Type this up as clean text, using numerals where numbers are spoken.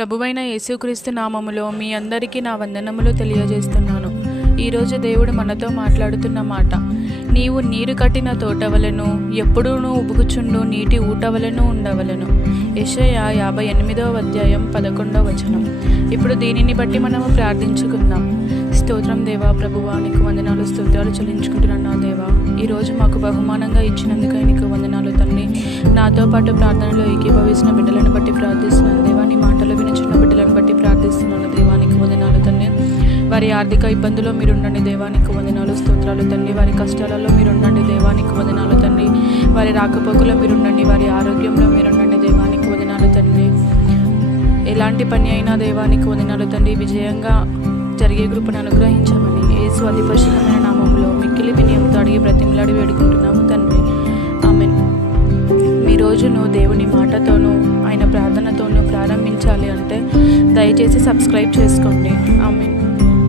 ప్రభువైన యేసుక్రీస్తు నామములో మీ అందరికీ నా వందనములు తెలియజేస్తున్నాను. ఈరోజు దేవుడు మనతో మాట్లాడుతున్న మాట, నీవు నీరు కట్టిన తోటవలను ఎప్పుడూనూ ఉబుకుచుండు నీటి ఊటవలను ఉండవలను. యెషయా 58వ అధ్యాయం 11వ వచనం. ఇప్పుడు దీనిని బట్టి మనము ప్రార్థించుకుందాం. స్తోత్రం దేవా, ప్రభువా, నీకు వందనాలు, స్తోత్రాలు చెల్లించుకుంటున్నాను నా దేవా. ఈరోజు మాకు బహుమానంగా ఇచ్చినందుకై నీకు వందనాలు తండ్రి. నాతో పాటు ప్రార్థనలో ఏకీభవిస్తున్న బిడ్డలను బట్టి ప్రార్థిస్తున్నాను దేవా. నీ మాటలు వినిచున్న బిడ్డలను బట్టి ప్రార్థిస్తున్నాను దేవా. నీకు వందనాలు తండ్రి. వారి ఆర్థిక ఇబ్బందుల్లో మీరు ఉండండి దేవా. నీకు వందనాలు, స్తోత్రాలు తండ్రి. వారి కష్టాలలో మీరు ఉండండి దేవా. నీకు వందనాలు తండ్రి. వారి రాకపోకలో మీరు ఉండండి. వారి ఆరోగ్యంలో మీరు ఉండండి దేవా. నీకు వందనాలు తండ్రి. ఎలాంటి పని అయినా దేవా నీకు వందనాలు తండ్రి. విజయంగా జరిగే కృపను అనుగ్రహించమని యేసు అతి పరిశుద్ధమైన నామములో మిక్కిలి వినయంతో అడిగి బ్రతిమలాడి వేడుకుంటున్నాము తండ్రి. ఆమేన్. మీ రోజును దేవుని మాటతోనూ ఆయన ప్రార్థనతోనూ ప్రారంభించాలి అంటే దయచేసి సబ్స్క్రైబ్ చేసుకోండి. ఆమేన్.